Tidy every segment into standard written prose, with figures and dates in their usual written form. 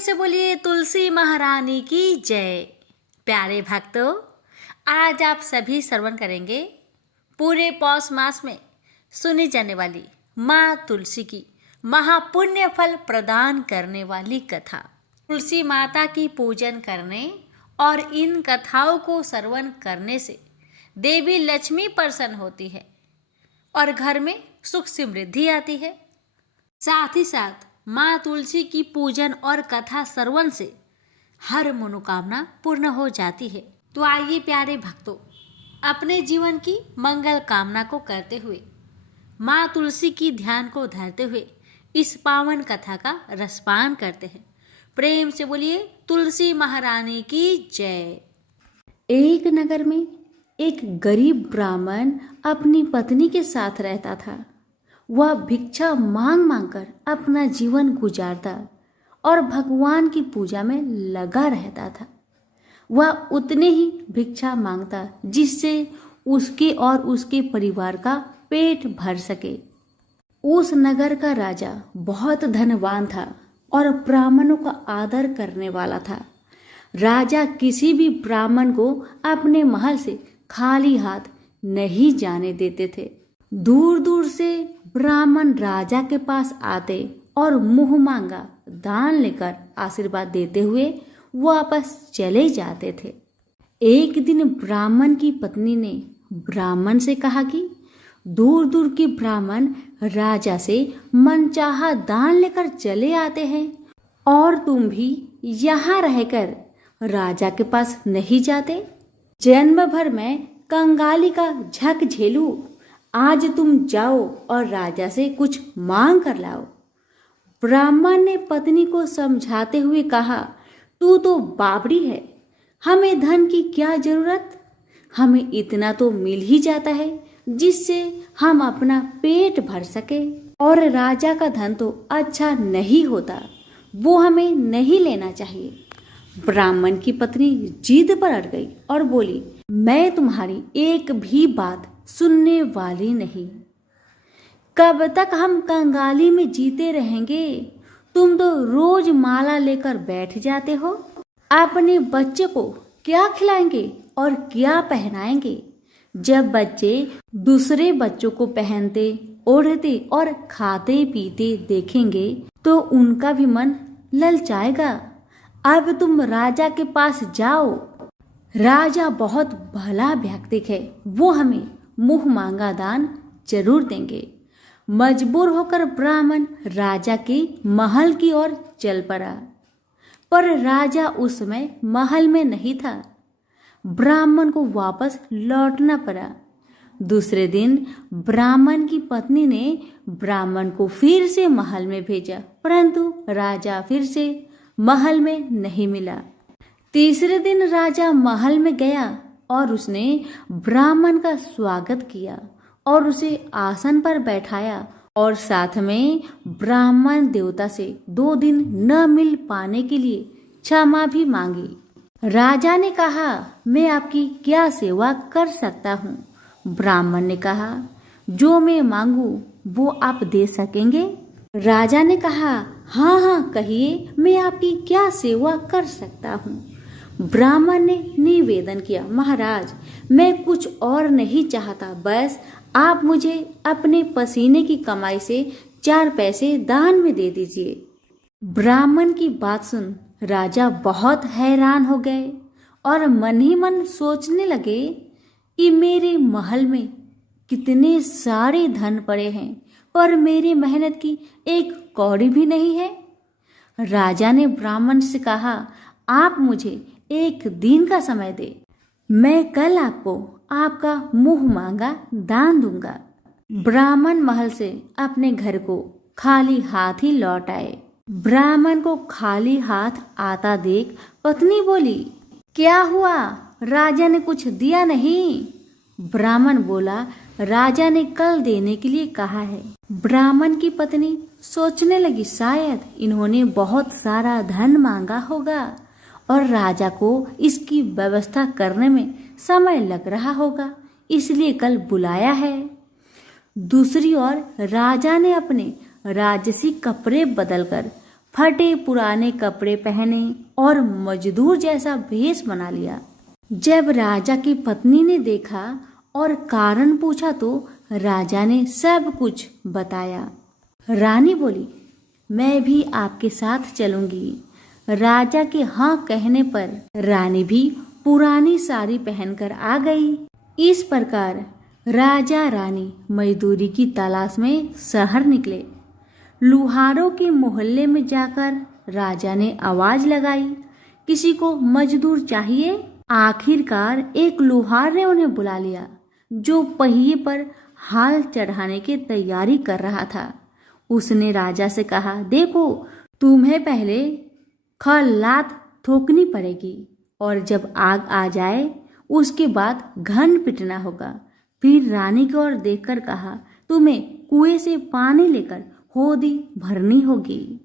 से बोलिए तुलसी महारानी की जय। प्यारे भक्तों, आज आप सभी श्रवण करेंगे पूरे पौष मास में सुनी जाने वाली माँ तुलसी की महापुण्य फल प्रदान करने वाली कथा। तुलसी माता की पूजन करने और इन कथाओं को श्रवण करने से देवी लक्ष्मी प्रसन्न होती है और घर में सुख समृद्धि आती है। साथ ही साथ माँ तुलसी की पूजन और कथा श्रवण से हर मनोकामना पूर्ण हो जाती है। तो आइए प्यारे भक्तों, अपने जीवन की मंगल कामना को करते हुए माँ तुलसी की ध्यान को धरते हुए इस पावन कथा का रसपान करते हैं। प्रेम से बोलिए तुलसी महारानी की जय। एक नगर में एक गरीब ब्राह्मण अपनी पत्नी के साथ रहता था। वह भिक्षा मांग मांग कर अपना जीवन गुजारता और भगवान की पूजा में लगा रहता था। वह उतने ही भिक्षा मांगता जिससे उसके और उसके परिवार का पेट भर सके। उस नगर का राजा बहुत धनवान था और ब्राह्मणों का आदर करने वाला था। राजा किसी भी ब्राह्मण को अपने महल से खाली हाथ नहीं जाने देते थे। दूर दूर से ब्राह्मण राजा के पास आते और मुंह मांगा दान लेकर आशीर्वाद देते हुए वापस चले जाते थे। एक दिन ब्राह्मण की पत्नी ने ब्राह्मण से कहा कि दूर दूर के ब्राह्मण राजा से मनचाहा दान लेकर चले आते हैं और तुम भी यहाँ रहकर राजा के पास नहीं जाते। जन्म भर मैं कंगाली का झक झेलूं, आज तुम जाओ और राजा से कुछ मांग कर लाओ। ब्राह्मण ने पत्नी को समझाते हुए कहा, तू तो बावड़ी है, हमें धन की क्या जरूरत, हमें इतना तो मिल ही जाता है जिससे हम अपना पेट भर सके। और राजा का धन तो अच्छा नहीं होता, वो हमें नहीं लेना चाहिए। ब्राह्मण की पत्नी जिद पर अड़ गई और बोली, मैं तुम्हारी एक भी बात सुनने वाली नहीं। कब तक हम कंगाली में जीते रहेंगे? तुम तो रोज माला लेकर बैठ जाते हो। अपने बच्चे को क्या खिलाएंगे और क्या पहनाएंगे? जब बच्चे दूसरे बच्चों को पहनते, ओढ़ते और खाते पीते देखेंगे तो उनका भी मन ललचाएगा। अब तुम राजा के पास जाओ। राजा बहुत भला व्यक्ति है, वो हमें मुंह मांगा दान जरूर देंगे। मजबूर होकर ब्राह्मण राजा के महल की ओर चल पड़ा, पर राजा उस समय महल में नहीं था। ब्राह्मण को वापस लौटना पड़ा। दूसरे दिन ब्राह्मण की पत्नी ने ब्राह्मण को फिर से महल में भेजा, परंतु राजा फिर से महल में नहीं मिला। तीसरे दिन राजा महल में गया और उसने ब्राह्मण का स्वागत किया और उसे आसन पर बैठाया और साथ में ब्राह्मण देवता से 2 दिन न मिल पाने के लिए क्षमा भी मांगी। राजा ने कहा, मैं आपकी क्या सेवा कर सकता हूँ? ब्राह्मण ने कहा, जो मैं मांगू वो आप दे सकेंगे? राजा ने कहा, हाँ हाँ कहिए, मैं आपकी क्या सेवा कर सकता हूँ? ब्राह्मण ने निवेदन किया, महाराज मैं कुछ और नहीं चाहता, बस आप मुझे अपने पसीने की कमाई से 4 पैसे दान में दे दीजिए। ब्राह्मण की बात सुन राजा बहुत हैरान हो गए और मन ही मन सोचने लगे कि मेरे महल में कितने सारे धन पड़े हैं पर मेरी मेहनत की एक कौड़ी भी नहीं है। राजा ने ब्राह्मण से कहा, आप मुझे 1 दिन का समय दे, मैं कल आपको आपका मुंह मांगा दान दूंगा। ब्राह्मण महल से अपने घर को खाली हाथ ही लौट आए। ब्राह्मण को खाली हाथ आता देख पत्नी बोली, क्या हुआ, राजा ने कुछ दिया नहीं? ब्राह्मण बोला, राजा ने कल देने के लिए कहा है। ब्राह्मण की पत्नी सोचने लगी, शायद इन्होंने बहुत सारा धन मांगा होगा और राजा को इसकी व्यवस्था करने में समय लग रहा होगा, इसलिए कल बुलाया है। दूसरी ओर राजा ने अपने राजसी कपड़े बदलकर फटे पुराने कपड़े पहने और मजदूर जैसा भेष बना लिया। जब राजा की पत्नी ने देखा और कारण पूछा तो राजा ने सब कुछ बताया। रानी बोली, मैं भी आपके साथ चलूंगी। राजा के हाँ कहने पर रानी भी पुरानी साड़ी पहनकर आ गई। इस प्रकार राजा रानी मजदूरी की तलाश में शहर निकले। लुहारों के मोहल्ले में जाकर राजा ने आवाज लगाई, किसी को मजदूर चाहिए? आखिरकार एक लुहार ने उन्हें बुला लिया, जो पहिए पर हाल चढ़ाने की तैयारी कर रहा था। उसने राजा से कहा, देखो, तुम्हें पहले खलात ठोकनी पड़ेगी और जब आग आ जाए उसके बाद घन पिटना होगा। फिर रानी की ओर देखकर कहा, तुम्हें कुएं से पानी लेकर होदी भरनी होगी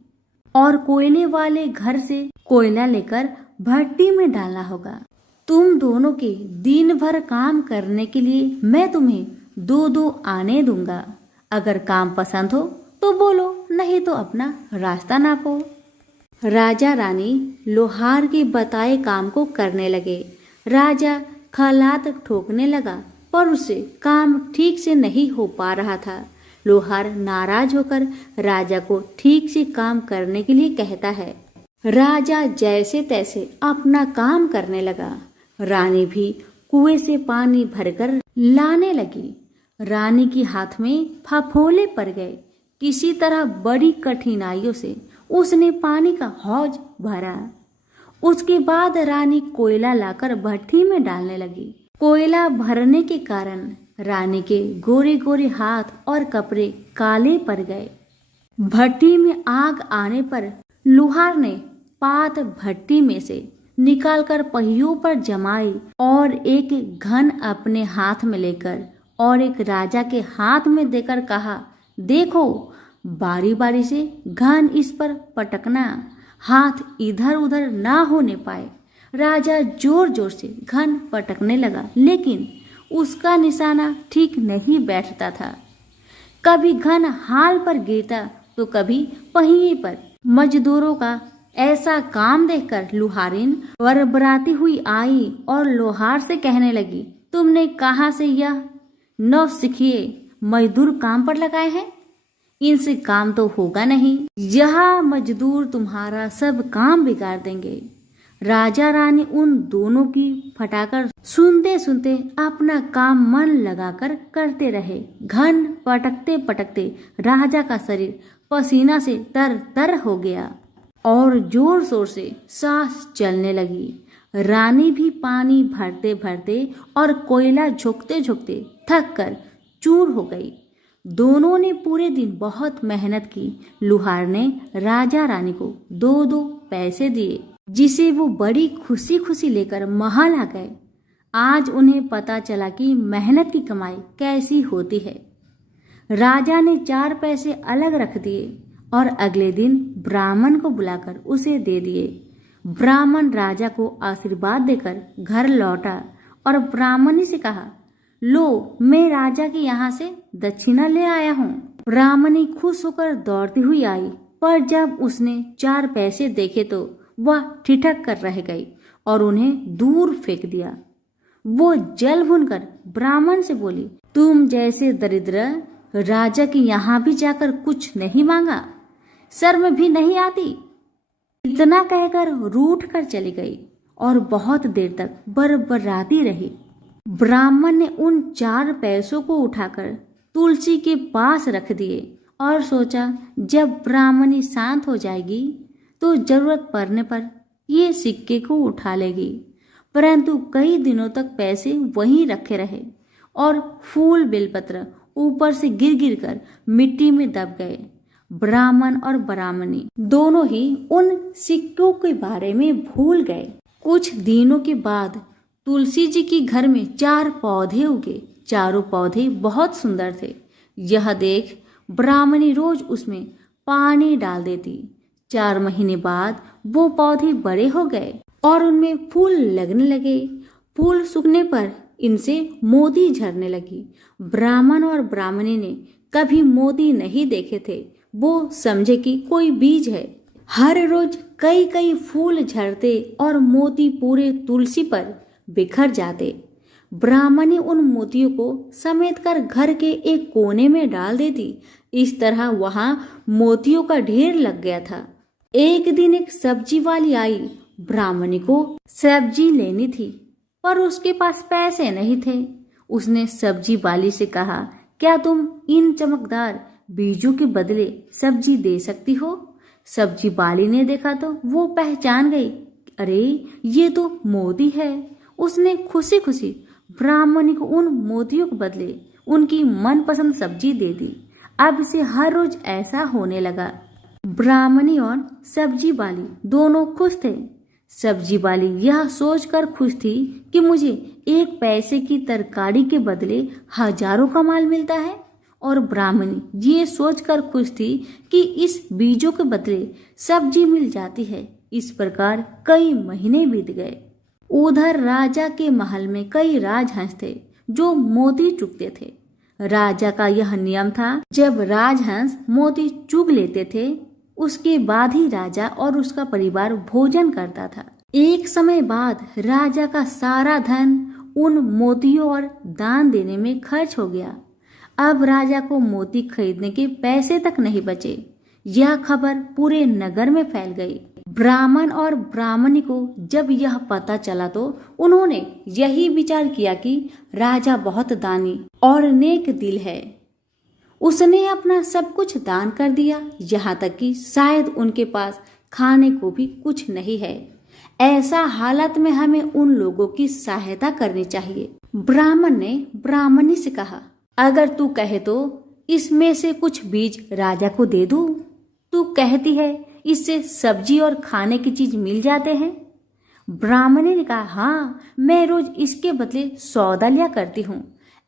और कोयले वाले घर से कोयला लेकर भट्टी में डालना होगा। तुम दोनों के दिन भर काम करने के लिए मैं तुम्हें 2-2 आने दूंगा। अगर काम पसंद हो तो बोलो, नहीं तो अपना रास्ता नापो। राजा रानी लोहार के बताए काम को करने लगे। राजा खलात ठोकने लगा पर उससे काम ठीक से नहीं हो पा रहा था। लोहार नाराज होकर राजा को ठीक से काम करने के लिए कहता है। राजा जैसे तैसे अपना काम करने लगा। रानी भी कुएं से पानी भरकर लाने लगी। रानी के हाथ में फफोले पड़ गए। किसी तरह बड़ी कठिनाइयों से उसने पानी का हौज भरा। उसके बाद रानी कोयला लाकर भट्टी में डालने लगी। कोयला भरने के कारण रानी के गोरे गोरे हाथ और कपड़े काले पड़ गए। भट्टी में आग आने पर लुहार ने पात भट्टी में से निकालकर पहियों पर जमाई और एक घन अपने हाथ में लेकर और एक राजा के हाथ में देकर कहा, देखो, बारी बारी से घन इस पर पटकना, हाथ इधर उधर ना होने पाए। राजा जोर जोर से घन पटकने लगा, लेकिन उसका निशाना ठीक नहीं बैठता था। कभी घन हाल पर गिरता तो कभी पहिए पर। मजदूरों का ऐसा काम देखकर लुहारिन बरबराती हुई आई और लोहार से कहने लगी, तुमने कहाँ से यह नौसिखिए मजदूर काम पर लगाए हैं? इनसे काम तो होगा नहीं। यह मजदूर तुम्हारा सब काम बिगाड़ देंगे। राजा रानी उन दोनों की फटाकर सुनते सुनते अपना काम मन लगाकर करते रहे। घन पटकते पटकते राजा का शरीर पसीना से तर तर हो गया और जोर शोर से सांस चलने लगी। रानी भी पानी भरते भरते और कोयला झोंकते झोंकते थक कर चूर हो गई। दोनों ने पूरे दिन बहुत मेहनत की। लुहार ने राजा रानी को 2-2 पैसे दिए, जिसे वो बड़ी खुशी खुशी लेकर महल आ गए। आज उन्हें पता चला कि मेहनत की कमाई कैसी होती है। राजा ने 4 पैसे अलग रख दिए और अगले दिन ब्राह्मण को बुलाकर उसे दे दिए। ब्राह्मण राजा को आशीर्वाद देकर घर लौटा और ब्राह्मणी से कहा, लो, मैं राजा के यहाँ से दक्षिणा ले आया हूँ। ब्राह्मणी खुश होकर दौड़ती हुई आई, पर जब उसने 4 पैसे देखे तो वह ठिठक कर रह गई और उन्हें दूर फेंक दिया। वो जल भूनकर ब्राह्मण से बोली, तुम जैसे दरिद्र राजा के यहाँ भी जाकर कुछ नहीं मांगा, शर्म भी नहीं आती। इतना कहकर रूठ कर चली गई और बहुत देर तक बरबराती रही। ब्राह्मण ने उन 4 पैसों को उठाकर तुलसी के पास रख दिए और सोचा, जब ब्राह्मणी शांत हो जाएगी तो जरूरत पड़ने पर ये सिक्के को उठा लेगी। परंतु कई दिनों तक पैसे वहीं रखे रहे और फूल बेलपत्र ऊपर से गिर गिर कर मिट्टी में दब गए। ब्राह्मण और ब्राह्मणी दोनों ही उन सिक्कों के बारे में भूल गए। कुछ दिनों के बाद तुलसी जी के घर में 4 पौधे उगे। चारों पौधे बहुत सुंदर थे। यह देख ब्राह्मणी रोज उसमें पानी डाल देती। 4 महीने बाद वो पौधे बड़े हो गए और उनमें फूल लगने लगे। फूल सूखने पर इनसे मोती झरने लगी। ब्राह्मण और ब्राह्मणी ने कभी मोती नहीं देखे थे। वो समझे कि कोई बीज है। हर रोज कई कई फूल झड़ते और मोती पूरे तुलसी पर बिखर जाते। ब्राह्मणी उन मोतियों को समेट कर घर के एक कोने में डाल देती। इस तरह वहां मोतियों का ढेर लग गया था। एक दिन एक सब्जी वाली आई। ब्राह्मणी को सब्जी लेनी थी, पर उसके पास पैसे नहीं थे। उसने सब्जी वाली से कहा, क्या तुम इन चमकदार बीजों के बदले सब्जी दे सकती हो? सब्जी वाली ने देखा तो वो पहचान गई, अरे ये तो मोती है। उसने खुशी खुशी ब्राह्मणी को उन मोतियों के बदले उनकी मनपसंद सब्जी दे दी। अब से हर रोज ऐसा होने लगा। ब्राह्मणी और सब्जी वाली दोनों खुश थे। सब्जी वाली यह सोचकर खुश थी कि मुझे एक पैसे की तरकारी के बदले हजारों का माल मिलता है, और ब्राह्मणी ये सोचकर खुश थी कि इस बीजों के बदले सब्जी मिल जाती है। इस प्रकार कई महीने बीत गए। उधर राजा के महल में कई राजहंस थे जो मोती चुगते थे। राजा का यह नियम था, जब राजहंस मोती चुग लेते थे उसके बाद ही राजा और उसका परिवार भोजन करता था। एक समय बाद राजा का सारा धन उन मोतियों और दान देने में खर्च हो गया। अब राजा को मोती खरीदने के पैसे तक नहीं बचे। यह खबर पूरे नगर में फैल गई। ब्राह्मण और ब्राह्मणी को जब यह पता चला तो उन्होंने यही विचार किया कि राजा बहुत दानी और नेक दिल है। उसने अपना सब कुछ दान कर दिया, यहाँ तक कि शायद उनके पास खाने को भी कुछ नहीं है। ऐसा हालत में हमें उन लोगों की सहायता करनी चाहिए। ब्राह्मण ने ब्राह्मणी से कहा, अगर तू कहे तो इसमें से कुछ बीज राजा को दे दूं। तू कहती है इससे सब्जी और खाने की चीज मिल जाते हैं। ब्राह्मणी ने कहा, हाँ, मैं रोज इसके बदले सौदा लिया करती हूँ।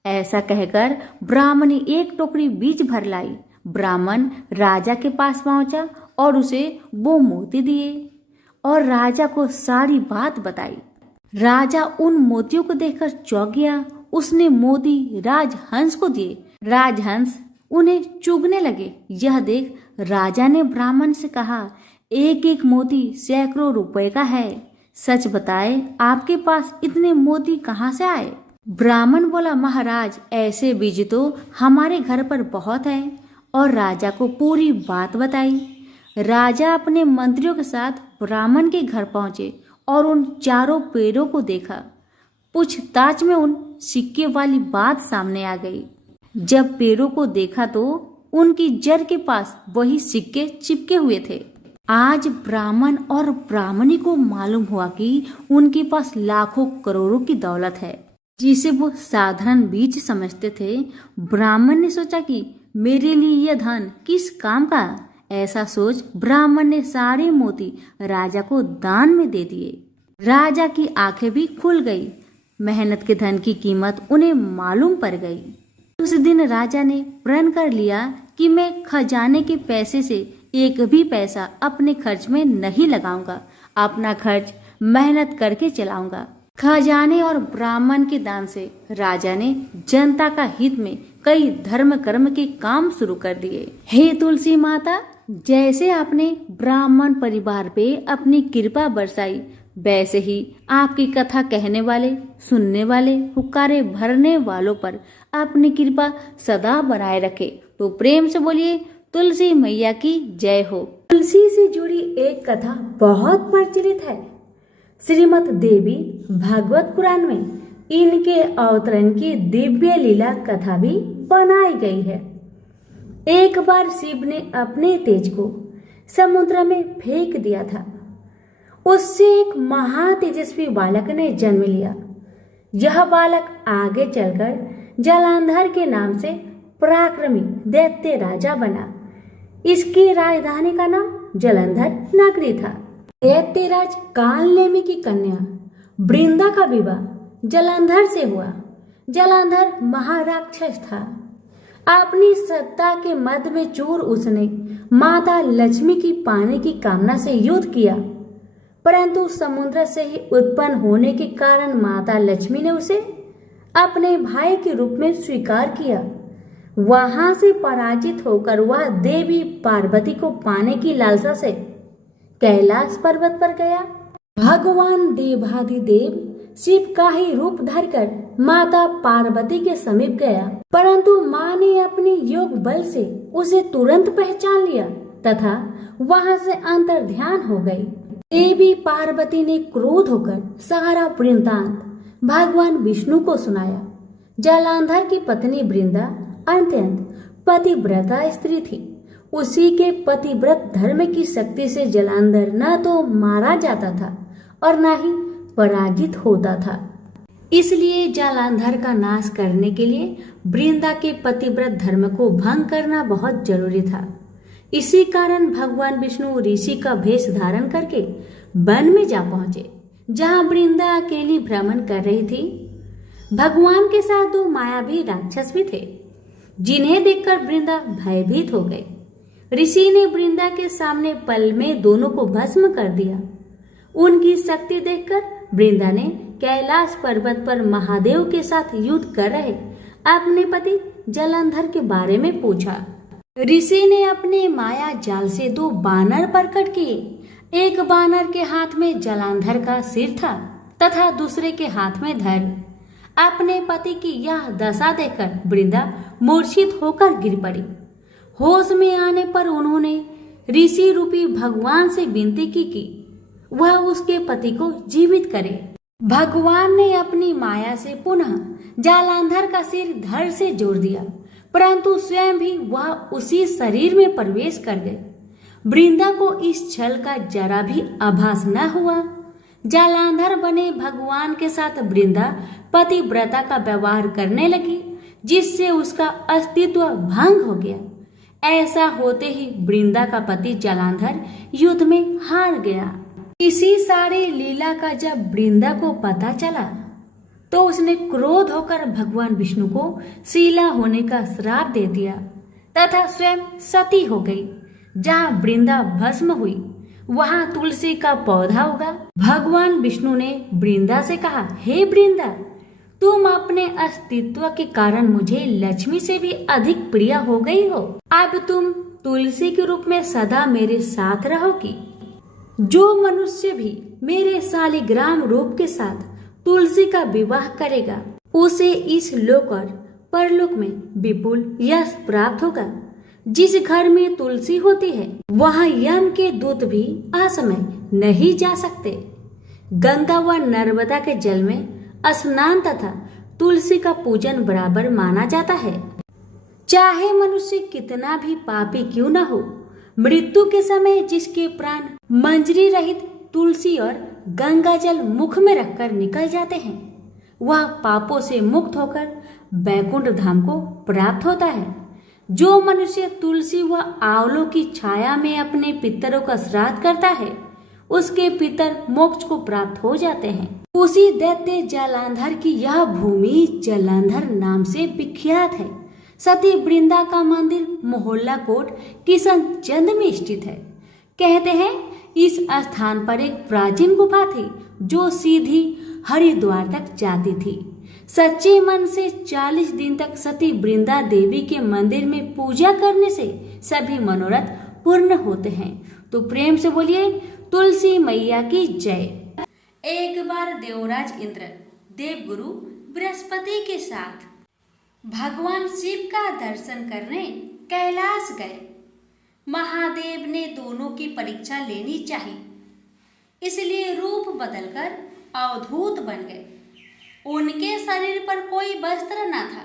ऐसा कहकर ब्राह्मणी एक टोकरी बीज भर लाई। ब्राह्मण राजा के पास पहुंचा और उसे वो मोती दिए और राजा को सारी बात बताई। राजा उन मोतियों को देखकर चौंक गया। उसने मोती राजहंस को दिए। राजहंस उन्हें चुगने लगे। यह देख राजा ने ब्राह्मण से कहा, एक एक मोती सैकड़ों रुपए का है। सच बताए, आपके पास इतने मोती कहाँ से आए? ब्राह्मण बोला, महाराज, ऐसे बीज तो हमारे घर पर बहुत है। और राजा को पूरी बात बताई। राजा अपने मंत्रियों के साथ ब्राह्मण के घर पहुंचे और उन चारों पेड़ों को देखा। पूछताछ में उन सिक्के वाली बात सामने आ गई। जब पेड़ों को देखा तो उनकी जड़ के पास वही सिक्के चिपके हुए थे। आज ब्राह्मण और ब्राह्मणी को मालूम हुआ कि उनके पास लाखों करोड़ों की दौलत है, जिसे वो साधारण बीज समझते थे। ब्राह्मण ने सोचा कि मेरे लिए यह धन किस काम का। ऐसा सोच ब्राह्मण ने सारे मोती राजा को दान में दे दिए। राजा की आंखें भी खुल गई। मेहनत के धन की कीमत उन्हें मालूम पड़ गई। उस दिन राजा ने प्रण कर लिया कि मैं खजाने के पैसे से एक भी पैसा अपने खर्च में नहीं लगाऊंगा। अपना खर्च मेहनत करके चलाऊंगा। खजाने और ब्राह्मण के दान से राजा ने जनता का हित में कई धर्म कर्म के काम शुरू कर दिए। हे तुलसी माता, जैसे आपने ब्राह्मण परिवार पे अपनी कृपा बरसाई, वैसे ही आपकी कथा कहने वाले, सुनने वाले, हुक्कारे भरने वालों पर अपनी कृपा सदा बनाए रखे। तो प्रेम से बोलिए, तुलसी मैया की जय हो। तुलसी से जुड़ी एक कथा बहुत प्रचलित है। श्रीमद् देवी भागवत पुराण में इनके अवतरण की दिव्य लीला कथा भी बनाई गई है। एक बार शिव ने अपने तेज को समुद्र में फेंक दिया था। उससे एक महातेजस्वी बालक ने जन्म लिया। यह बालक आगे चलकर जलंधर के नाम से पराक्रमी दैत्य राजा बना। इसकी राजधानी का नाम जलंधर नगरी था। दैत्यराज कालनेमी की कन्या वृंदा का विवाह जलंधर से हुआ। जलंधर महाराक्षस था। अपनी सत्ता के मद में चूर उसने माता लक्ष्मी की पाने की कामना से युद्ध किया, परंतु समुद्र से ही उत्पन्न होने के कारण माता लक्ष्मी ने उसे अपने भाई के रूप में स्वीकार किया। वहां से पराजित होकर वह देवी पार्वती को पाने की लालसा से कैलाश पर्वत पर गया। भगवान देवाधिदेव शिव का ही रूप धरकर माता पार्वती के समीप गया, परंतु माँ ने अपने योग बल से उसे तुरंत पहचान लिया तथा वहां से अंतर्ध्यान हो गई। देवी पार्वती ने क्रोध होकर सारा वृत्तांत भगवान विष्णु को सुनाया। जालंधर की पत्नी वृंदा अत्यंत पतिव्रता स्त्री थी। उसी के पतिव्रत धर्म की शक्ति से जालंधर न तो मारा जाता था और न ही पराजित होता था। इसलिए जालंधर का नाश करने के लिए वृंदा के पतिव्रत धर्म को भंग करना बहुत जरूरी था। इसी कारण भगवान विष्णु ऋषि का भेष धारण करके वन में जा पहुंचे, जहां वृंदा अकेली भ्रमण कर रही थी। भगवान के साथ दो मायावी राक्षस भी थे, जिन्हें देखकर वृंदा भयभीत हो गई। ऋषि ने वृंदा के सामने पल में दोनों को भस्म कर दिया। उनकी शक्ति देखकर वृंदा ने कैलाश पर्वत पर महादेव के साथ युद्ध कर रहे अपने पति जालंधर के बारे में पूछा। ऋषि ने अपने माया जाल से दो बानर प्रकट किए। एक बानर के हाथ में जालंधर का सिर था तथा दूसरे के हाथ में धड़। अपने पति की यह दशा देखकर वृंदा मूर्छित होकर गिर पड़ी। होश में आने पर उन्होंने ऋषि रूपी भगवान से विनती की कि वह उसके पति को जीवित करे। भगवान ने अपनी माया से पुनः जालंधर का सिर धड़ से जोड़ दिया, परंतु स्वयं भी वह उसी शरीर में प्रवेश कर गए। वृंदा को इस छल का जरा भी आभास न हुआ। जालंधर बने भगवान के साथ वृंदा पतिव्रता का व्यवहार करने लगी, जिससे उसका अस्तित्व भंग हो गया। ऐसा होते ही वृंदा का पति जालंधर युद्ध में हार गया। इसी सारी लीला का जब वृंदा को पता चला तो उसने क्रोध होकर भगवान विष्णु को शीला होने का श्राप दे दिया तथा स्वयं सती हो गई। जहाँ वृंदा भस्म हुई वहां तुलसी का पौधा उगा। भगवान विष्णु ने वृंदा से कहा, हे वृंदा, तुम अपने अस्तित्व के कारण मुझे लक्ष्मी से भी अधिक प्रिय हो गई हो। अब तुम तुलसी के रूप में सदा मेरे साथ रहोगी। जो मनुष्य भी मेरे शालिग्राम रूप के साथ तुलसी का विवाह करेगा उसे इस लोक और परलोक में विपुल यश प्राप्त होगा। जिस घर में तुलसी होती है वहां यम के दूत भी असमय नहीं जा सकते। गंगा व नर्मदा के जल में स्नान तथा तुलसी का पूजन बराबर माना जाता है। चाहे मनुष्य कितना भी पापी क्यों न हो, मृत्यु के समय जिसके प्राण मंजरी रहित तुलसी और गंगा जल मुख में रखकर निकल जाते हैं, वह पापों से मुक्त होकर बैकुंठ धाम को प्राप्त होता है। जो मनुष्य तुलसी व आंवलों की छाया में अपने पितरों का श्राद्ध करता है, उसके पितर मोक्ष को प्राप्त हो जाते हैं। उसी दैत्य जालंधर की यह भूमि जालंधर नाम से विख्यात है। सती वृंदा का मंदिर मोहल्ला कोट किशनचंद में स्थित है। कहते हैं इस स्थान पर एक प्राचीन गुफा थी जो सीधी हरिद्वार तक जाती थी। सच्चे मन से 40 दिन तक सती वृंदा देवी के मंदिर में पूजा करने से सभी मनोरथ पूर्ण होते हैं। तो प्रेम से बोलिए तुलसी मैया की जय। एक बार देवराज इंद्र देवगुरु बृहस्पति के साथ भगवान शिव का दर्शन करने कैलाश गए। महादेव ने दोनों की परीक्षा लेनी चाहिए, इसलिए रूप बदलकर अवधूत बन गए। उनके शरीर पर कोई वस्त्र न था।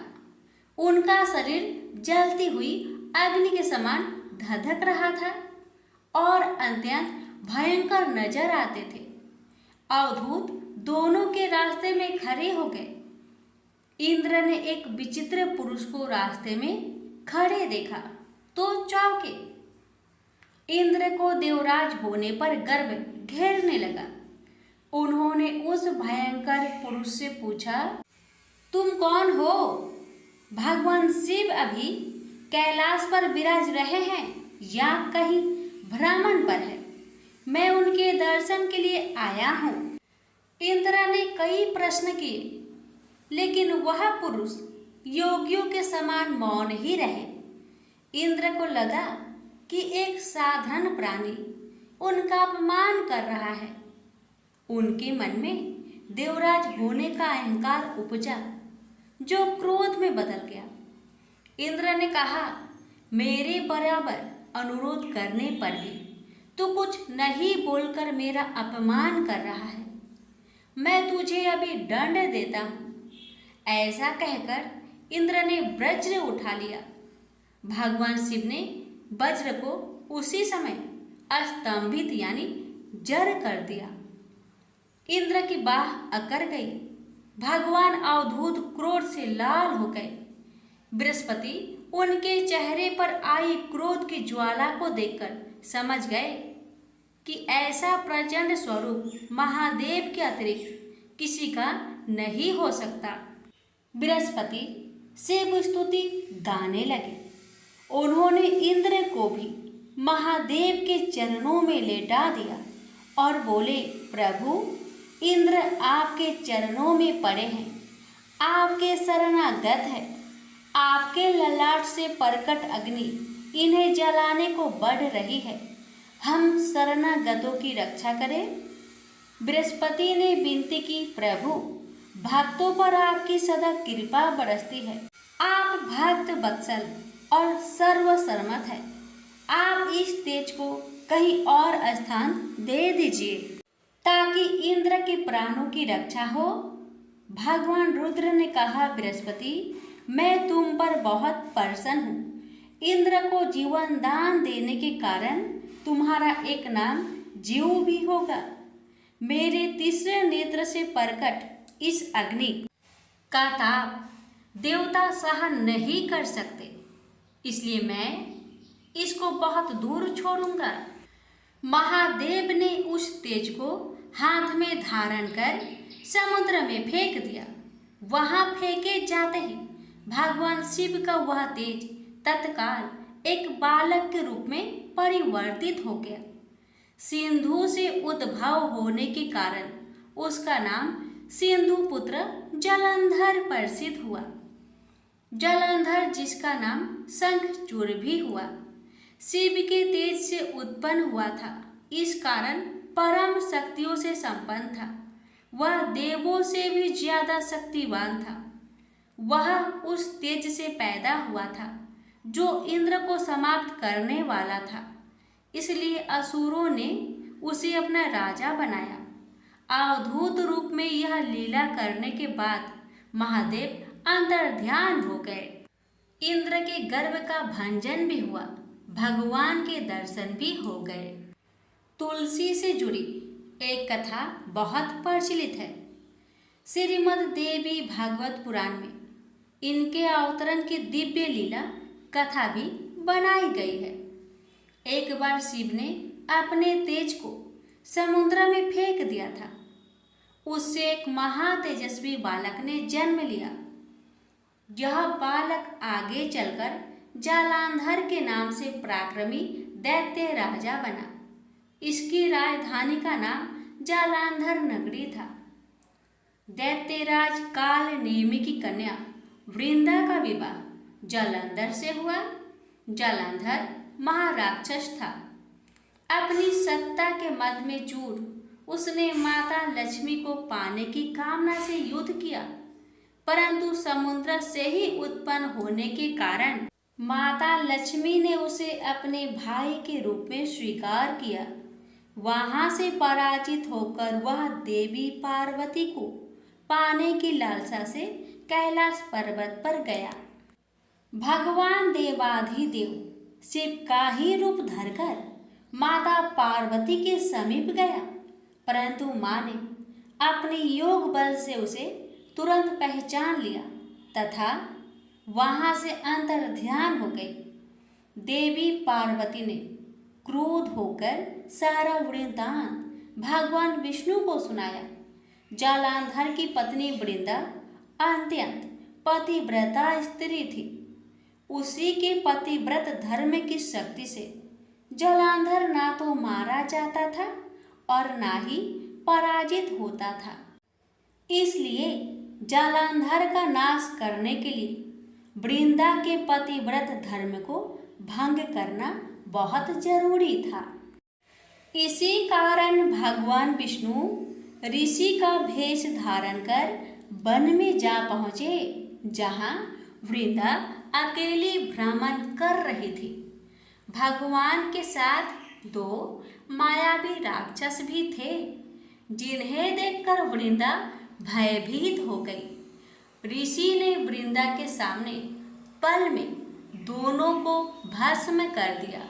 उनका शरीर जलती हुई अग्नि के समान धधक रहा था और अत्यंत भयंकर नजर आते थे। अवधूत दोनों के रास्ते में खड़े हो गए। इंद्र ने एक विचित्र पुरुष को रास्ते में खड़े देखा तो चौंके। इंद्र को देवराज होने पर गर्व घेरने लगा। उन्होंने उस भयंकर पुरुष से पूछा, तुम कौन हो? भगवान शिव अभी कैलाश पर विराज रहे हैं या कहीं भ्रमण पर है? मैं उनके दर्शन के लिए आया हूँ। इंद्र ने कई प्रश्न किए, लेकिन वह पुरुष योगियों के समान मौन ही रहे। इंद्र को लगा कि एक साधारण प्राणी उनका अपमान कर रहा है। उनके मन में देवराज होने का अहंकार उपजा, जो क्रोध में बदल गया। इंद्र ने कहा, मेरे बराबर अनुरोध करने पर भी तू कुछ नहीं बोलकर मेरा अपमान कर रहा है। मैं तुझे अभी दंड देता हूँ। ऐसा कहकर इंद्र ने वज्र उठा लिया। भगवान शिव ने वज्र को उसी समय स्तंभित यानी जड़ कर दिया। इंद्र की बाह अकड़ गई। भगवान अवधूत क्रोध से लाल हो गए। बृहस्पति उनके चेहरे पर आई क्रोध की ज्वाला को देखकर समझ गए कि ऐसा प्रचंड स्वरूप महादेव के अतिरिक्त किसी का नहीं हो सकता। बृहस्पति शिव स्तुति गाने लगे। उन्होंने इंद्र को भी महादेव के चरणों में लेटा दिया और बोले, प्रभु, इंद्र आपके चरणों में पड़े हैं, आपके शरणागत है। आपके ललाट से प्रकट अग्नि इन्हें जलाने को बढ़ रही है। हम शरणागतों की रक्षा करें। बृहस्पति ने विनती की, प्रभु, भक्तों पर आपकी सदा कृपा बरसती है। आप भक्त वत्सल और सर्वसम्मत है। आप इस तेज को कहीं और स्थान दे दीजिए ताकि इंद्र के प्राणों की रक्षा हो। भगवान रुद्र ने कहा, बृहस्पति, मैं तुम पर बहुत प्रसन्न हूँ। इंद्र को जीवन दान देने के कारण तुम्हारा एक नाम जीव भी होगा। मेरे तीसरे नेत्र से प्रकट इस अग्नि का ताप देवता सहन नहीं कर सकते, इसलिए मैं इसको बहुत दूर छोड़ूंगा। महादेव ने उस तेज को हाथ में धारण कर समुद्र में फेंक दिया। वहां फेंके जाते ही भगवान शिव का वह तेज तत्काल एक बालक के रूप में परिवर्तित हो गया। सिंधु से उद्भव होने के कारण उसका नाम सिंधु पुत्र जलंधर प्रसिद्ध हुआ। जलंधर जिसका नाम शंखचूड़ भी हुआ, शिव के तेज से उत्पन्न हुआ था। इस कारण परम शक्तियों से संपन्न था। वह देवों से भी ज्यादा शक्तिवान था। वह उस तेज से पैदा हुआ था जो इंद्र को समाप्त करने वाला था। इसलिए असुरों ने उसे अपना राजा बनाया। अवधूत रूप में यह लीला करने के बाद महादेव अंतर्ध्यान हो गए। इंद्र के गर्भ का भंजन भी हुआ, भगवान के दर्शन भी हो गए। तुलसी से जुड़ी एक कथा बहुत प्रचलित है। श्रीमद् देवी भागवत पुराण में इनके अवतरण की दिव्य लीला कथा भी बनाई गई है। एक बार शिव ने अपने तेज को समुद्र में फेंक दिया था। उससे एक महातेजस्वी बालक ने जन्म लिया। यह बालक आगे चलकर जालांधर के नाम से पराक्रमी दैत्य राजा बना। इसकी राजधानी का नाम जालांधर नगरी था। दैत्यराज काल नेमि की कन्या वृंदा का विवाह जालंधर से हुआ। जालंधर महाराक्षस था। अपनी सत्ता के मद में चूर उसने माता लक्ष्मी को पाने की कामना से युद्ध किया, परंतु समुद्र से ही उत्पन्न होने के कारण माता लक्ष्मी ने उसे अपने भाई के रूप में स्वीकार किया। वहां से पराजित होकर वह देवी पार्वती को पाने की लालसा से कैलाश पर्वत पर गया। भगवान देवाधिदेव शिव का ही रूप धरकर माता पार्वती के समीप गया, परंतु मां ने अपने योग बल से उसे तुरंत पहचान लिया तथा वहां से अंतर्ध्यान हो गई। देवी पार्वती ने क्रोध होकर सारा वृत्तांत भगवान विष्णु को सुनाया। जालांधर की पत्नी वृंदा अत्यंत पतिव्रता स्त्री थी। उसी के पतिव्रत धर्म की शक्ति से जालांधर ना तो मारा जाता था और ना ही पराजित होता था। इसलिए जालांधर का नाश करने के लिए वृंदा के पतिव्रत धर्म को भंग करना बहुत जरूरी था। इसी कारण भगवान विष्णु ऋषि का भेष धारण कर वन में जा पहुँचे, जहाँ वृंदा अकेली भ्रमण कर रही थी। भगवान के साथ दो मायावी राक्षस भी थे, जिन्हें देखकर वृंदा भयभीत हो गई। ऋषि ने वृंदा के सामने पल में दोनों को भस्म कर दिया।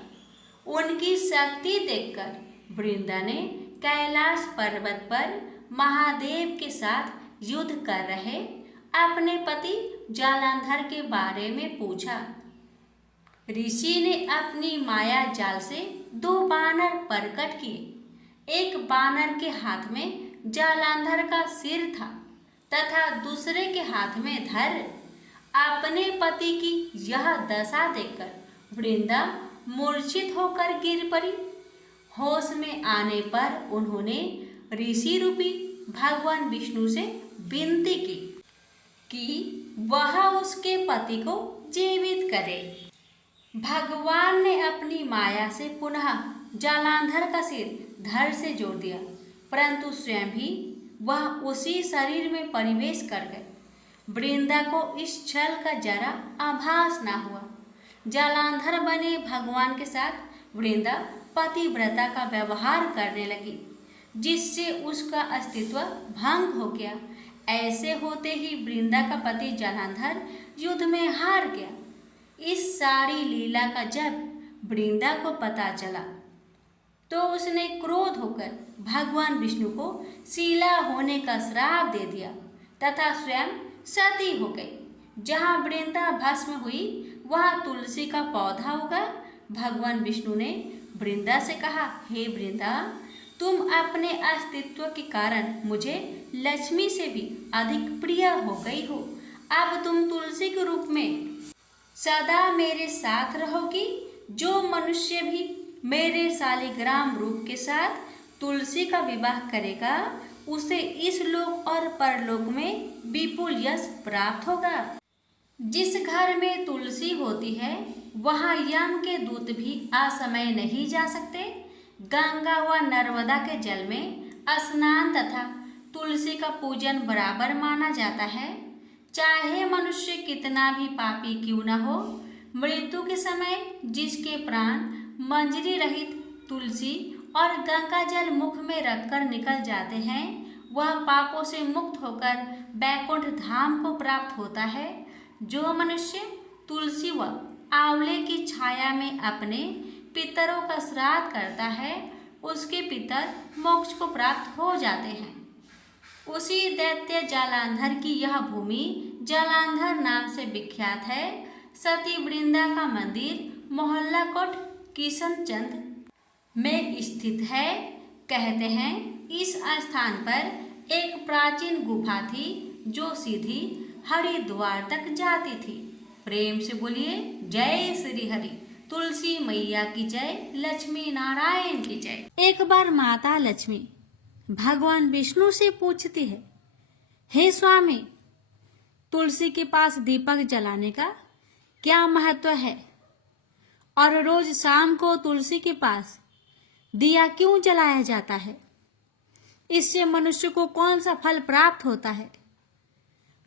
उनकी शक्ति देखकर वृंदा ने कैलाश पर्वत पर महादेव के साथ युद्ध कर रहे अपने पति जालंधर के बारे में पूछा। ऋषि ने अपनी माया जाल से दो बानर प्रकट किए। एक बानर के हाथ में जालंधर का सिर था तथा दूसरे के हाथ में धर। अपने पति की यह दशा देखकर वृंदा मूर्छित होकर गिर पड़ी। होश में आने पर उन्होंने ऋषि रूपी भगवान विष्णु से विनती की कि वह उसके पति को जीवित करे। भगवान ने अपनी माया से पुनः जालंधर का सिर धड़ से जोड़ दिया, परंतु स्वयं भी वह उसी शरीर में प्रवेश कर गए। वृंदा को इस छल का जरा आभास न हुआ। जालंधर बने भगवान के साथ वृंदा पतिव्रता का व्यवहार करने लगी, जिससे उसका अस्तित्व भंग हो गया। ऐसे होते ही वृंदा का पति जालंधर युद्ध में हार गया। इस सारी लीला का जब वृंदा को पता चला तो उसने क्रोध होकर भगवान विष्णु को शीला होने का श्राप दे दिया तथा स्वयं सती हो गई। जहाँ वृंदा भस्म हुई वहाँ तुलसी का पौधा उगा। भगवान विष्णु ने वृंदा से कहा, हे वृंदा, तुम अपने अस्तित्व के कारण मुझे लक्ष्मी से भी अधिक प्रिय हो गई हो। अब तुम तुलसी के रूप में सदा मेरे साथ रहोगी। जो मनुष्य भी मेरे शालिग्राम रूप के साथ तुलसी का विवाह करेगा उसे इस लोक और परलोक में विपुल यश प्राप्त होगा। जिस घर में तुलसी होती है वहाँ यम के दूत भी असमय नहीं जा सकते। गंगा व नर्मदा के जल में स्नान तथा तुलसी का पूजन बराबर माना जाता है। चाहे मनुष्य कितना भी पापी क्यों न हो, मृत्यु के समय जिसके प्राण मंजरी रहित तुलसी और गंगा जल मुख में रखकर निकल जाते हैं, वह पापों से मुक्त होकर बैकुंठ धाम को प्राप्त होता है। जो मनुष्य तुलसी व आंवले की छाया में अपने पितरों का श्राद्ध करता है, उसके पितर मोक्ष को प्राप्त हो जाते हैं। उसी दैत्य जालंधर की यह भूमि जालंधर नाम से विख्यात है। सती वृंदा का मंदिर मोहल्ला कोट किशनचंद में स्थित है। कहते हैं इस स्थान पर एक प्राचीन गुफा थी जो सीधी हरिद्वार तक जाती थी। प्रेम से बोलिए जय श्री हरि। तुलसी मैया की जय, लक्ष्मी नारायण की जय। एक बार माता लक्ष्मी भगवान विष्णु से पूछती है, हे स्वामी, तुलसी के पास दीपक जलाने का क्या महत्व है और रोज शाम को तुलसी के पास दिया क्यों जलाया जाता है? इससे मनुष्य को कौन सा फल प्राप्त होता है?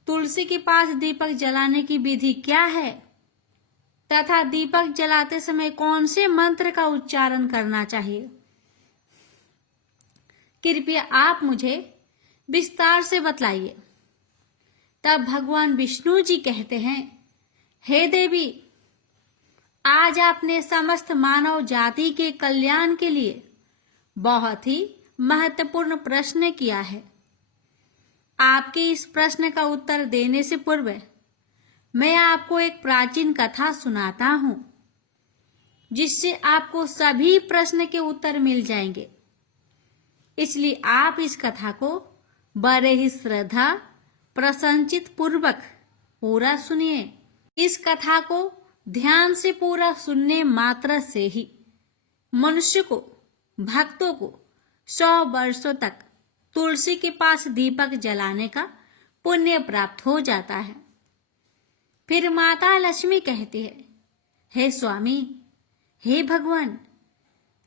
तुलसी के पास दीपक जलाने की विधि क्या है तथा दीपक जलाते समय कौन से मंत्र का उच्चारण करना चाहिए? कृपया आप मुझे विस्तार से बतलाइए। तब भगवान विष्णु जी कहते हैं, हे देवी, आज आपने समस्त मानव जाति के कल्याण के लिए बहुत ही महत्वपूर्ण प्रश्न किया है। आपके इस प्रश्न का उत्तर देने से पूर्व मैं आपको एक प्राचीन कथा सुनाता हूं, जिससे आपको सभी प्रश्न के उत्तर मिल जाएंगे। इसलिए आप इस कथा को बड़े ही श्रद्धा प्रसन्नचित पूर्वक पूरा सुनिए। इस कथा को ध्यान से पूरा सुनने मात्र से ही मनुष्य को, भक्तों को 100 वर्षों तक तुलसी के पास दीपक जलाने का पुण्य प्राप्त हो जाता है। फिर माता लक्ष्मी कहती है, हे स्वामी, हे भगवान,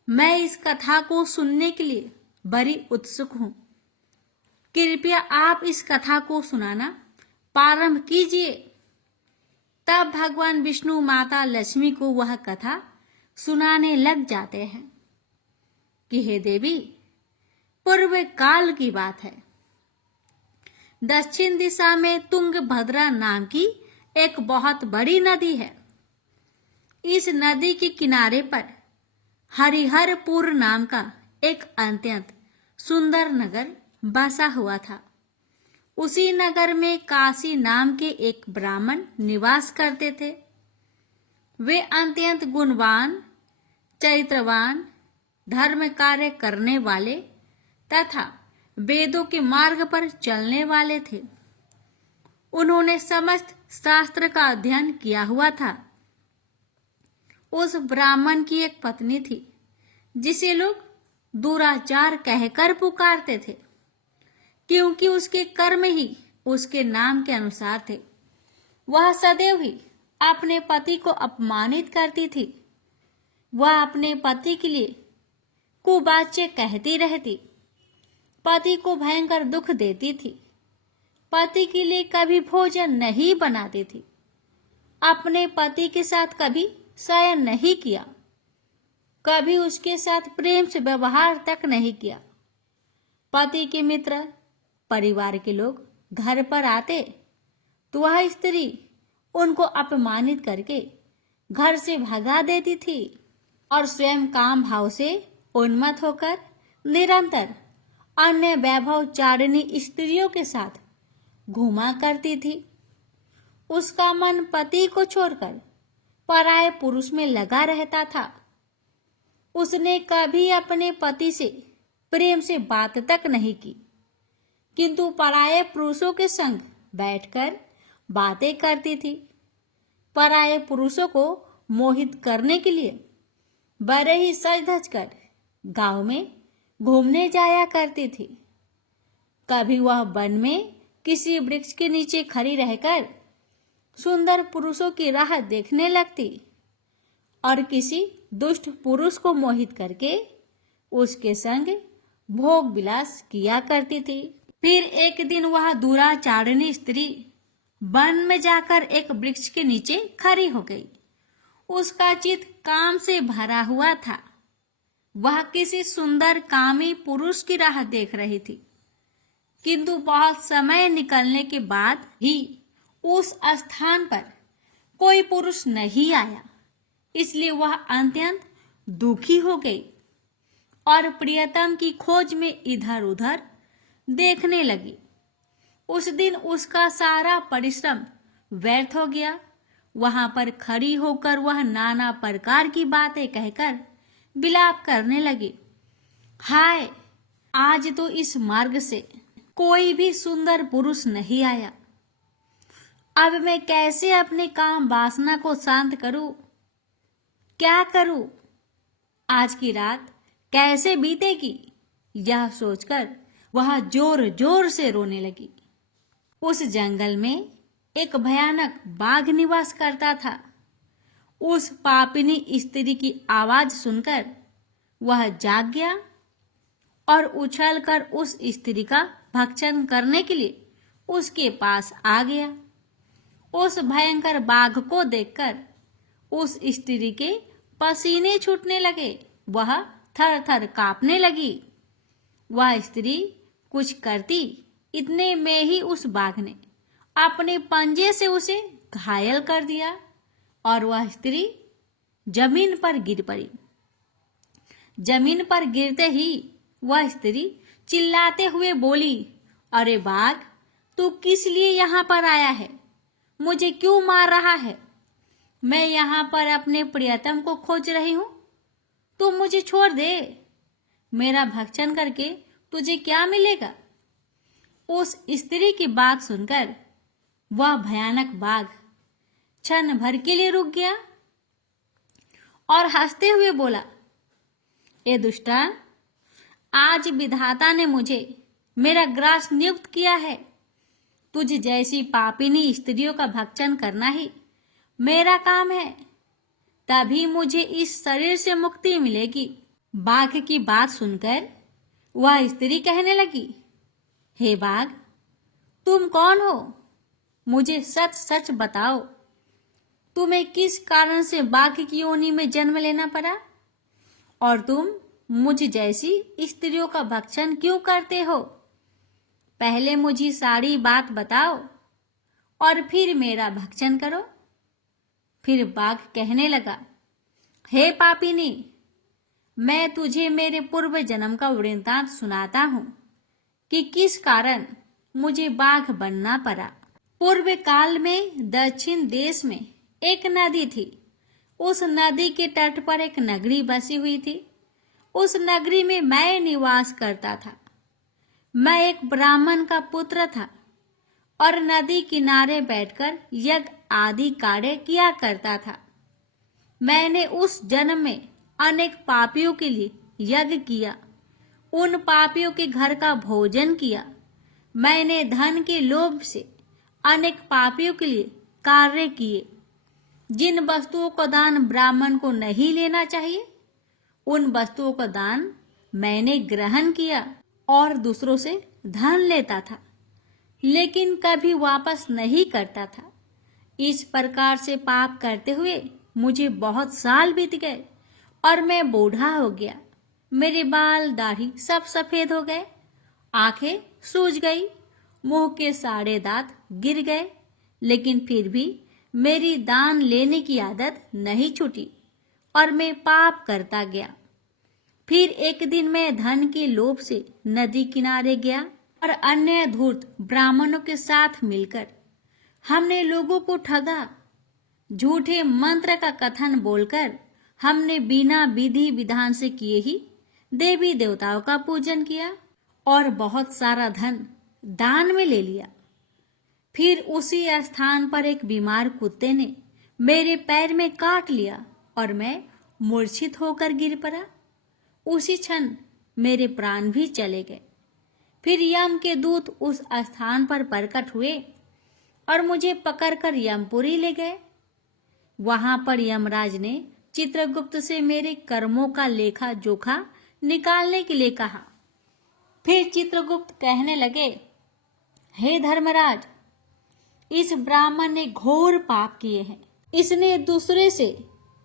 मैं इस कथा को सुनने के लिए बड़ी उत्सुक हूँ। कृपया आप इस कथा को सुनाना प्रारंभ कीजिए। तब भगवान विष्णु माता लक्ष्मी को वह कथा सुनाने लग जाते हैं कि हे देवी, पूर्व काल की बात है। दक्षिण दिशा में तुंगभद्रा नाम की एक बहुत बड़ी नदी है। इस नदी के किनारे पर हरिहरपुर नाम का एक अत्यंत सुंदर नगर बसा हुआ था। उसी नगर में काशी नाम के एक ब्राह्मण निवास करते थे। वे अत्यंत गुणवान, चरित्रवान, धर्म कार्य करने वाले तथा वेदों के मार्ग पर चलने वाले थे। उन्होंने समस्त शास्त्र का अध्ययन किया हुआ था। उस ब्राह्मण की एक पत्नी थी जिसे लोग दुराचार कहकर पुकारते थे, क्योंकि उसके कर्म ही उसके नाम के अनुसार थे। वह सदैव ही अपने पति को अपमानित करती थी। वह अपने पति के लिए कुवाच्य कहती रहती, पति को भयंकर दुख देती थी, पति के लिए कभी भोजन नहीं बनाती थी, अपने पति के साथ कभी शयन नहीं किया, कभी उसके साथ प्रेम से व्यवहार तक नहीं किया। पति के मित्र, परिवार के लोग घर पर आते तो वह स्त्री उनको अपमानित करके घर से भगा देती थी और स्वयं काम भाव से उन्मत्त होकर निरंतर अन्य वैभव चारिणी स्त्रियों के साथ घूमा करती थी। उसका मन पति को छोड़कर पराये पुरुष में लगा रहता था। उसने कभी अपने पति से प्रेम से बात तक नहीं की, किंतु पराये पुरुषों के संग बैठकर बातें करती थी। पराये पुरुषों को मोहित करने के लिए बड़े ही सज धज कर गांव में घूमने जाया करती थी। कभी वह वन में किसी वृक्ष के नीचे खड़ी रहकर सुंदर पुरुषों की राह देखने लगती और किसी दुष्ट पुरुष को मोहित करके उसके संग भोग विलास किया करती थी। फिर एक दिन वह दुराचारिणी स्त्री वन में जाकर एक वृक्ष के नीचे खड़ी हो गई। उसका चित्त काम से भरा हुआ था। वह किसी सुंदर कामी पुरुष की राह देख रही थी, किंतु बहुत समय निकलने के बाद ही उस स्थान पर कोई पुरुष नहीं आया। इसलिए वह अत्यंत दुखी हो गई और प्रियतम की खोज में इधर उधर देखने लगी। उस दिन उसका सारा परिश्रम व्यर्थ हो गया। वहां पर खड़ी होकर वह नाना प्रकार की बातें कहकर विलाप करने लगी। हाय, आज तो इस मार्ग से कोई भी सुंदर पुरुष नहीं आया। अब मैं कैसे अपने काम वासना को शांत करूं? क्या करूं? आज की रात कैसे बीतेगी? यह सोचकर वह जोर जोर से रोने लगी। उस जंगल में एक भयानक बाघ निवास करता था। उस पापिनी स्त्री की आवाज सुनकर वह जाग गया और उछलकर उस स्त्री का भक्षण करने के लिए उसके पास आ गया। उस भयंकर बाघ को देखकर उस स्त्री के पसीने छूटने लगे। वह थर थर कांपने लगी। वह स्त्री कुछ करती, इतने में ही उस बाघ ने अपने पंजे से उसे घायल कर दिया और वह स्त्री जमीन पर गिर पड़ी। जमीन पर गिरते ही वह स्त्री चिल्लाते हुए बोली, अरे बाघ, तू किस लिए यहाँ पर आया है? मुझे क्यों मार रहा है? मैं यहाँ पर अपने प्रियतम को खोज रही हूँ। तू मुझे छोड़ दे। मेरा भक्षण करके तुझे क्या मिलेगा? उस स्त्री की बात सुनकर वह भयानक बाघ क्षण भर के लिए रुक गया और हंसते हुए बोला, ए दुष्टा, आज विधाता ने मुझे मेरा ग्रास नियुक्त किया है। तुझ जैसी पापिनी स्त्रियों का भक्षण करना ही मेरा काम है। तभी मुझे इस शरीर से मुक्ति मिलेगी। बाघ की बात सुनकर वह स्त्री कहने लगी, हे बाघ, तुम कौन हो? मुझे सच सच बताओ, तुम्हें किस कारण से बाघ की योनि में जन्म लेना पड़ा और तुम मुझ जैसी स्त्रियों का भक्षण क्यों करते हो? पहले मुझे सारी बात बताओ और फिर मेरा भक्षण करो। फिर बाघ कहने लगा, हे पापिनी, मैं तुझे मेरे पूर्व जन्म का वृत्तांत सुनाता हूं कि किस कारण मुझे बाघ बनना पड़ा। पूर्व काल में दक्षिण देश में एक नदी थी। उस नदी के तट पर एक नगरी बसी हुई थी। उस नगरी में मैं निवास करता था। मैं एक ब्राह्मण का पुत्र था और नदी किनारे बैठकर यज्ञ आदि कार्य किया करता था। मैंने उस जन्म में अनेक पापियों के लिए यज्ञ किया, उन पापियों के घर का भोजन किया। मैंने धन के लोभ से अनेक पापियों के लिए कार्य किए। जिन वस्तुओं का दान ब्राह्मण को नहीं लेना चाहिए, उन वस्तुओं का दान मैंने ग्रहण किया और दूसरों से धन लेता था, लेकिन कभी वापस नहीं करता था। इस प्रकार से पाप करते हुए मुझे बहुत साल बीत गए और मैं बूढ़ा हो गया। मेरे बाल दाढ़ी सब सफेद हो गए, आंखें सूज गई, मुंह के सारे दांत गिर गए, लेकिन फिर भी मेरी दान लेने की आदत नहीं छूटी और मैं पाप करता गया। फिर एक दिन मैं धन के लोभ से नदी किनारे गया और अन्य धूर्त ब्राह्मणों के साथ मिलकर हमने लोगों को ठगा। झूठे मंत्र का कथन बोलकर हमने बिना विधि विधान से किए ही देवी देवताओं का पूजन किया और बहुत सारा धन दान में ले लिया। फिर उसी स्थान पर एक बीमार कुत्ते ने मेरे पैर में काट लिया और मैं मूर्छित होकर गिर पड़ा। उसी क्षण मेरे प्राण भी चले गए। फिर यम के दूत उस स्थान पर प्रकट हुए और मुझे पकड़कर यमपुरी ले गए। वहां पर यमराज ने चित्रगुप्त से मेरे कर्मों का लेखा जोखा निकालने के लिए कहा। फिर चित्रगुप्त कहने लगे, हे धर्मराज, इस ब्राह्मण ने घोर पाप किए हैं। इसने दूसरे से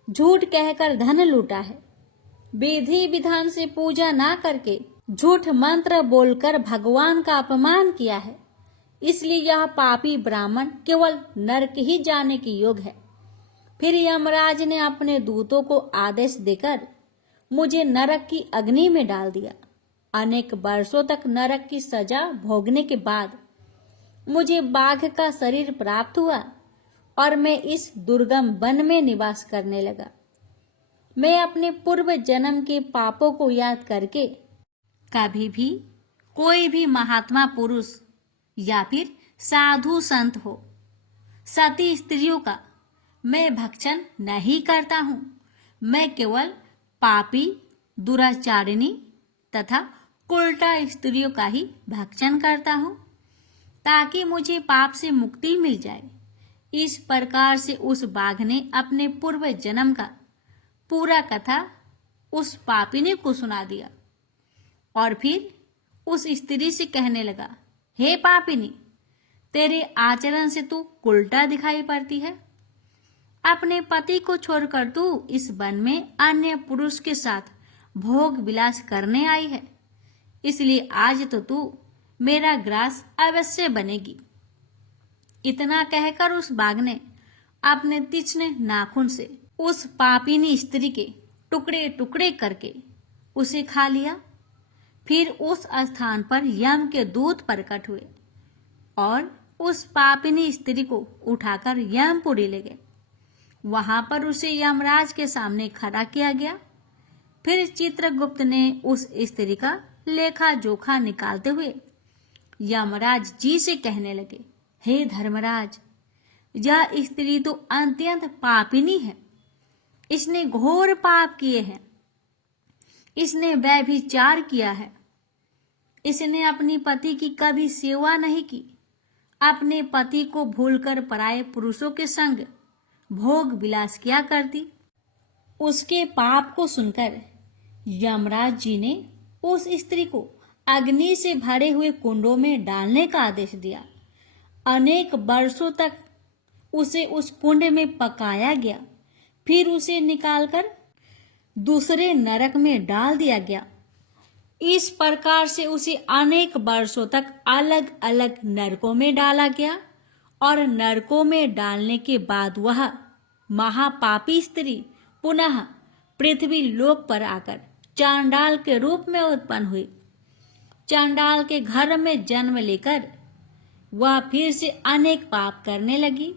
झूठ कहकर धन लूटा है। विधि विधान से पूजा ना करके झूठ मंत्र बोलकर भगवान का अपमान किया है। इसलिए यह पापी ब्राह्मण केवल नरक ही जाने के योग्य है। फिर यमराज ने अपने दूतों को आदेश देकर मुझे नरक की अग्नि में डाल दिया। अनेक वर्षों तक नरक की सजा भोगने के बाद मुझे बाघ का शरीर प्राप्त हुआ और मैं इस दुर्गम वन में निवास करने लगा। मैं अपने पूर्व जन्म के पापों को याद करके कभी भी कोई भी महात्मा पुरुष या फिर साधु संत हो, सती स्त्रियों का मैं भक्षण नहीं करता हूँ। मैं केवल पापी, दुराचारिणी तथा उल्टा स्त्रियों का ही भक्षण करता हूँ, ताकि मुझे पाप से मुक्ति मिल जाए। इस प्रकार से उस बाघ ने अपने पूर्व जन्म का पूरा कथा उस पापिनी को सुना दिया और फिर उस स्त्री से कहने लगा, हे पापिनी, तेरे आचरण से तू उल्टा दिखाई पड़ती है। अपने पति को छोड़कर तू इस वन में अन्य पुरुष के साथ भोग विलास करने आई है, इसलिए आज तो तू मेरा ग्रास अवश्य बनेगी। इतना कहकर उस बाघ ने अपने तीक्ष्ण नाखून से उस पापिनी स्त्री के टुकड़े टुकड़े करके उसे खा लिया। फिर उस स्थान पर यम के दूत प्रकट हुए और उस पापिनी स्त्री को उठाकर यमपुरी ले गए। वहां पर उसे यमराज के सामने खड़ा किया गया। फिर चित्रगुप्त ने उस स्त्री का लेखा जोखा निकालते हुए यमराज जी से कहने लगे, हे धर्मराज, यह स्त्री तो अत्यंत पापिनी है। इसने घोर पाप किए हैं। इसने व्यभिचार किया है। इसने अपनी पति की कभी सेवा नहीं की। अपने पति को भूलकर पराये पुरुषों के संग भोग विलास किया करती। उसके पाप को सुनकर यमराज जी ने उस स्त्री को अग्नि से भरे हुए कुंडों में डालने का आदेश दिया। अनेक वर्षों तक उसे उस कुंड में पकाया गया, फिर उसे निकालकर दूसरे नरक में डाल दिया गया। इस प्रकार से उसे अनेक वर्षों तक अलग अलग नरकों में डाला गया और नरकों में डालने के बाद वह महापापी स्त्री पुनः पृथ्वी लोक पर आकर चांडाल के रूप में उत्पन्न हुई। चांडाल के घर में जन्म लेकर वह फिर से अनेक पाप करने लगी,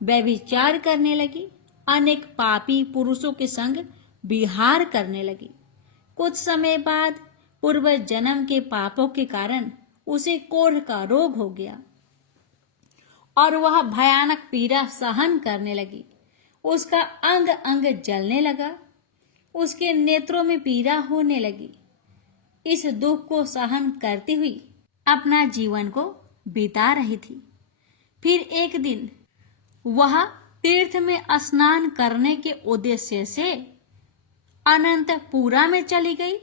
व्यभिचार करने लगी, अनेक पापी पुरुषों के संग विहार करने लगी। कुछ समय बाद पूर्व जन्म के पापों के कारण उसे कोढ़ का रोग हो गया और वह भयानक पीड़ा सहन करने लगी। उसका अंग अंग जलने लगा, उसके नेत्रों में पीड़ा होने लगी। इस दुख को सहन करती हुई अपना जीवन को बिता रही थी। फिर एक दिन वह तीर्थ में स्नान करने के उद्देश्य से अनंतपुरा में चली गई।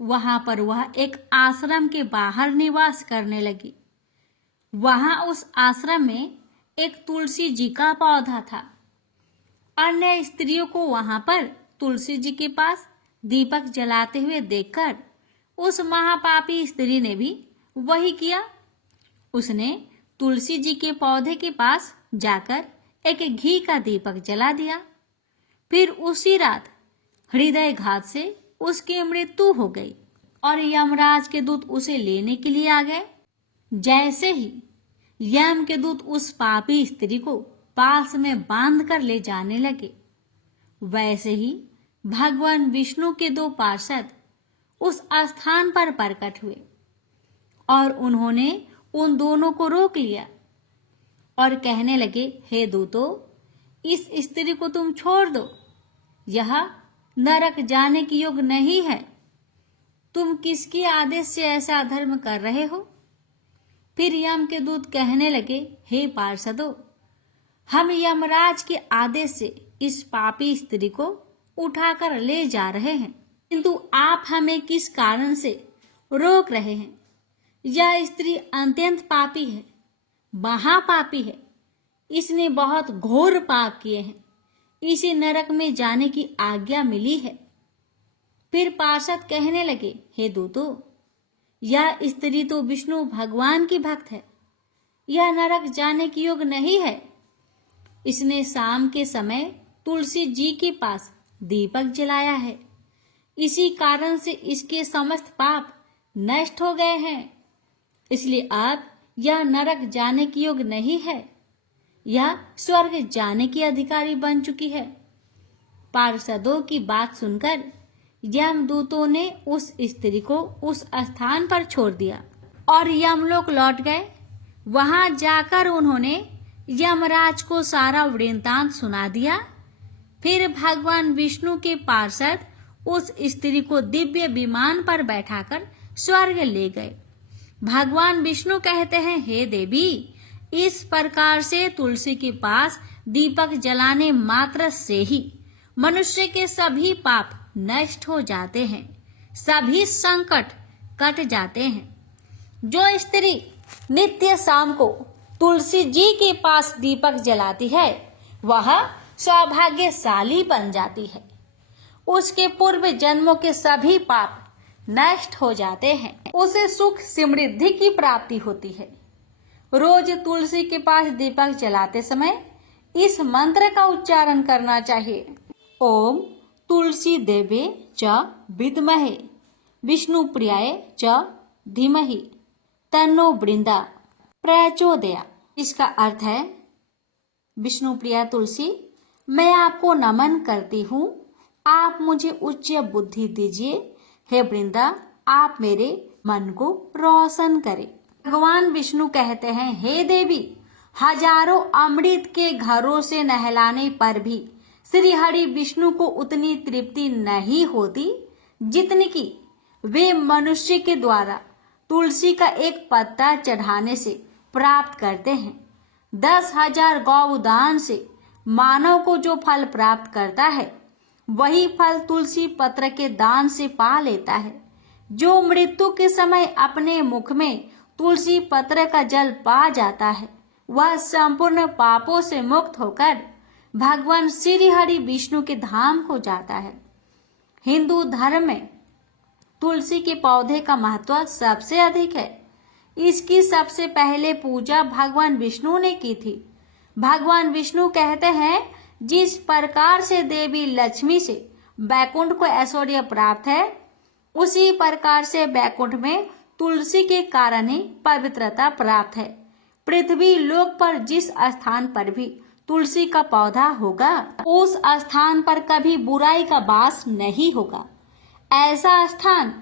वहां पर वह एक आश्रम के बाहर निवास करने लगी। वहां उस आश्रम में एक तुलसी जी का पौधा था। अन्य स्त्रियों को वहां पर तुलसी जी के पास दीपक जलाते हुए देखकर उस महापापी स्त्री ने भी वही किया। उसने तुलसी जी के पौधे के पास जाकर एक घी का दीपक जला दिया। फिर उसी रात हृदय घात से उसकी मृत्यु हो गई और यमराज के दूत उसे लेने के लिए आ गए। जैसे ही यम के दूत उस पापी स्त्री को पास में बांध कर ले जाने लगे, वैसे ही भगवान विष्णु के दो पार्षद उस स्थान पर प्रकट हुए और उन्होंने उन दोनों को रोक लिया और कहने लगे, हे दूतों, इस स्त्री को तुम छोड़ दो, यह नरक जाने की योग्य नहीं है। तुम किसके आदेश से ऐसा धर्म कर रहे हो? फिर यम के दूत कहने लगे, हे पार्षदों, हम यमराज के आदेश से इस पापी स्त्री को उठाकर ले जा रहे हैं, किंतु आप हमें किस कारण से रोक रहे हैं? यह स्त्री अत्यंत पापी है, महापापी है। इसने बहुत घोर पाप किए हैं। इसे नरक में जाने की आज्ञा मिली है। फिर पार्षद कहने लगे, हे दूतों, यह स्त्री तो विष्णु भगवान की भक्त है, यह नरक जाने की योग्य नहीं है। इसने शाम के समय तुलसी जी के पास दीपक जलाया है, इसी कारण से इसके समस्त पाप नष्ट हो गए हैं। इसलिए अब यह नरक जाने की योग्य नहीं है, यह स्वर्ग जाने की अधिकारी बन चुकी है। पार्षदों की बात सुनकर यमदूतों ने उस स्त्री को उस स्थान पर छोड़ दिया और यमलोक लौट गए। वहां जाकर उन्होंने यमराज को सारा वृत्तांत सुना दिया। फिर भगवान विष्णु के पार्षद उस स्त्री को दिव्य विमान पर बैठाकर स्वर्ग ले गए। भगवान विष्णु कहते हैं, हे देवी, इस प्रकार से तुलसी के पास दीपक जलाने मात्र से ही मनुष्य के सभी पाप नष्ट हो जाते हैं, सभी संकट कट जाते हैं। जो स्त्री नित्य शाम को तुलसी जी के पास दीपक जलाती है, वह सौभाग्यशाली बन जाती है। उसके पूर्व जन्मों के सभी पाप नष्ट हो जाते हैं। उसे सुख समृद्धि की प्राप्ति होती है। रोज तुलसी के पास दीपक जलाते समय इस मंत्र का उच्चारण करना चाहिए। ओम तुलसी देवे च विद्महे विष्णुप्रियाय च धीमहि तन्नो बृंदा प्रचोदया। इसका अर्थ है, विष्णुप्रिया तुलसी, मैं आपको नमन करती हूँ, आप मुझे उच्च बुद्धि दीजिए। हे वृंदा, आप मेरे मन को रोशन करें। भगवान विष्णु कहते हैं, हे देवी, हजारों अमृत के घरों से नहलाने पर भी श्री हरि विष्णु को उतनी तृप्ति नहीं होती जितनी कि वे मनुष्य के द्वारा तुलसी का एक पत्ता चढ़ाने से प्राप्त करते हैं। 10,000 गौदान से मानव को जो फल प्राप्त करता है, वही फल तुलसी पत्र के दान से पा लेता है। जो मृत्यु के समय अपने मुख में तुलसी पत्र का जल पा जाता है, वह संपूर्ण पापों से मुक्त होकर भगवान श्री हरि विष्णु के धाम को जाता है। हिंदू धर्म में तुलसी के पौधे का महत्व सबसे अधिक है। इसकी सबसे पहले पूजा भगवान विष्णु ने की थी। भगवान विष्णु कहते हैं, जिस प्रकार से देवी लक्ष्मी से बैकुंठ को ऐश्वर्य प्राप्त है, उसी प्रकार से बैकुंठ में तुलसी के कारण ही पवित्रता प्राप्त है। पृथ्वी लोक पर जिस स्थान पर भी तुलसी का पौधा होगा, उस स्थान पर कभी बुराई का वास नहीं होगा। ऐसा स्थान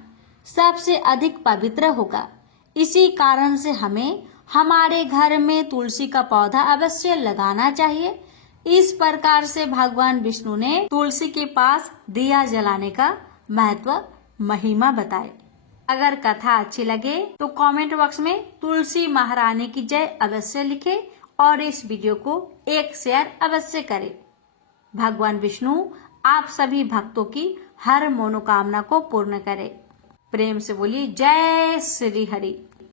सबसे अधिक पवित्र होगा। इसी कारण से हमें हमारे घर में तुलसी का पौधा अवश्य लगाना चाहिए। इस प्रकार से भगवान विष्णु ने तुलसी के पास दिया जलाने का महत्व, महिमा बताए। अगर कथा अच्छी लगे तो कमेंट बॉक्स में तुलसी महारानी की जय अवश्य लिखें और इस वीडियो को एक शेयर अवश्य करें। भगवान विष्णु आप सभी भक्तों की हर मनोकामना को पूर्ण करे। प्रेम से बोलिए जय श्री हरि।